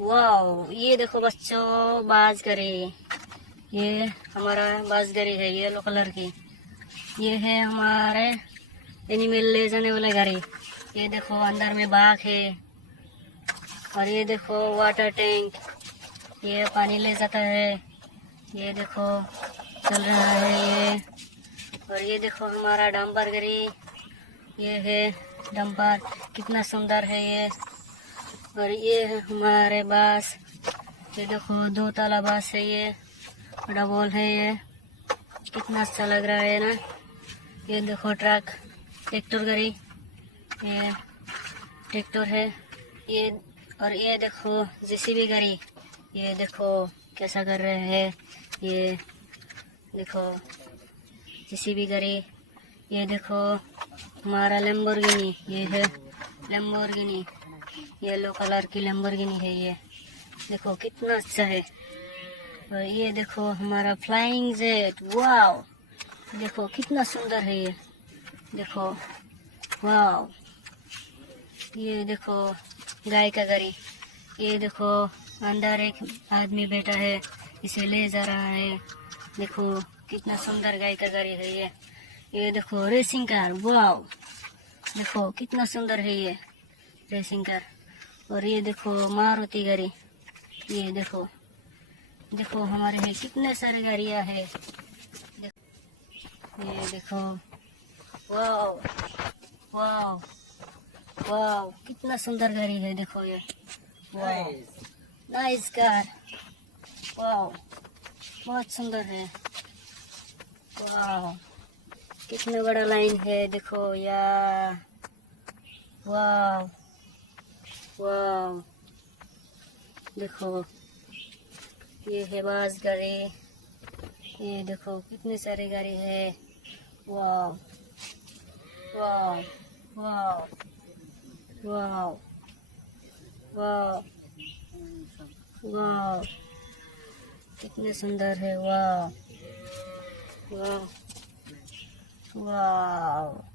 Wow, ये देखो बच्चों, बाज गरी। ये हमारा बाज गरी है, येलो कलर की। ये है हमारे एनिमल ले जाने वाले गाड़ी। ये देखो अंदर में बाघ है। और ये देखो वाटर टैंक, ये पानी ले जाता है। ये देखो चल रहा है ये। और ये देखो हमारा डंपर गाड़ी, ये है डंपर, कितना सुंदर है ये। और ये है हमारे बस, ये देखो 2 ताला बस है ये, डबल है ये, कितना अच्छा लग रहा है ना। ये देखो ट्रक, ट्रैक्टर गाड़ी, ये ट्रैक्टर है ये। और ये देखो जेसीबी गाड़ी, ये देखो कैसा कर रहे हैं ये। देखो जेसीबी गाड़ी। ये देखो हमारा लैम्बोर्गिनी, ये है लैम्बोर्गिनी, येलो कलर की लैम्बोर्गिनी है ये। देखो कितना अच्छा है। और ये देखो हमारा फ्लाइंग जेट, वाव, देखो कितना सुंदर है ये। देखो वाव, ये देखो गाय का गाड़ी। ये देखो अंदर एक आदमी बैठा है, इसे ले जा रहा है। देखो कितना सुंदर गाय का गाड़ी है ये। ये देखो रेसिंग कार, वाव, देखो कितना सुंदर है ये रेसिंग कार। और ये देखो मारुति गाड़ी, ये देखो, देखो हमारे में कितने सारे गाड़ियाँ है। ये देखो, वाव वाव वाव, कितना सुंदर गाड़ी है। देखो ये, वाव, नाइस कार, वाव, बहुत सुंदर है। वाव, कितना बड़ा लाइन है देखो यार, वाव वाव। देखो ये है बस गाड़ी, ये देखो कितने सारे गाड़ी है। वाव वाव वाव वाव वाव वाव, कितने सुंदर है। वाव वाव वाव।